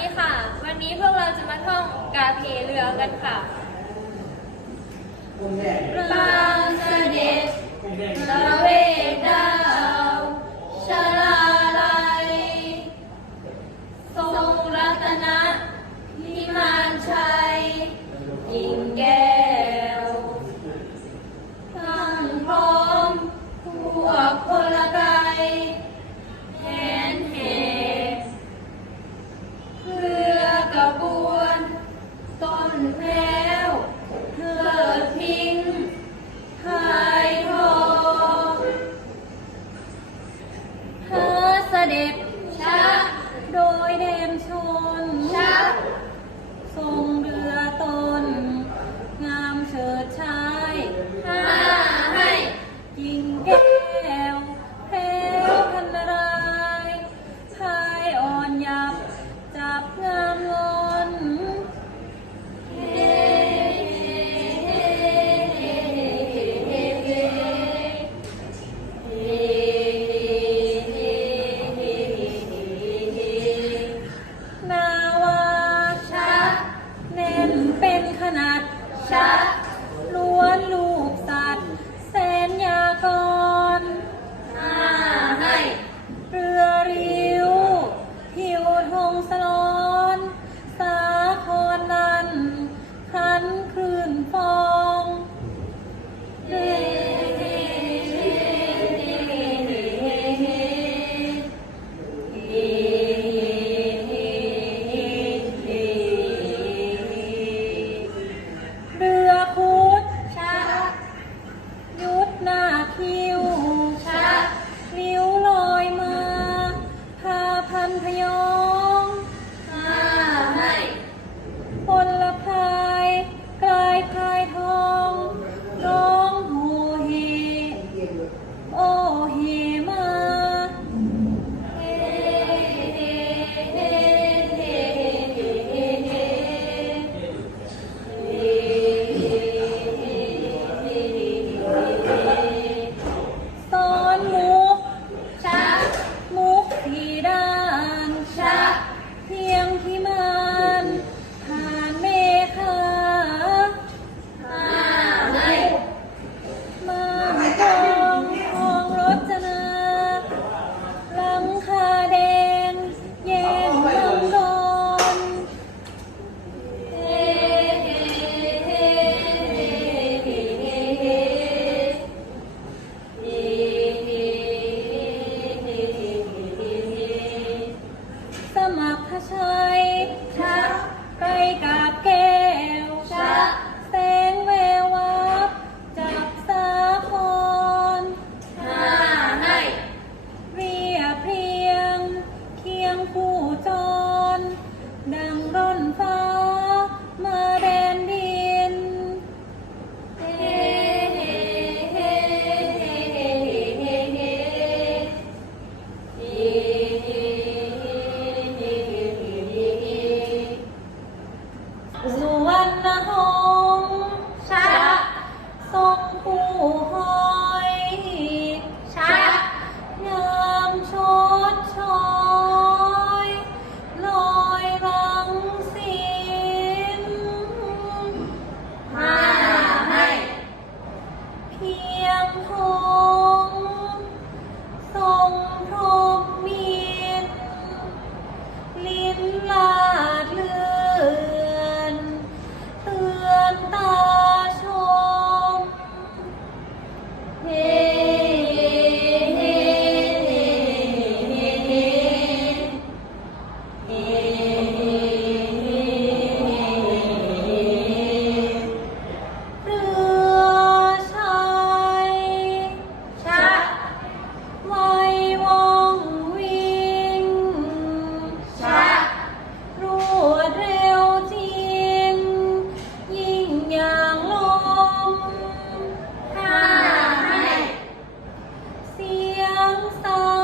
ดีค่ะ วันนี้พวกเราจะมาท่องกาเพเรือกันค่ะเรือเสด็จ นัดชะล้วนลูกสัตว์เสนยากรมาให้เรือริ้วหิวทงสลอน สาครนันขันคลื่นฟอ Samstag.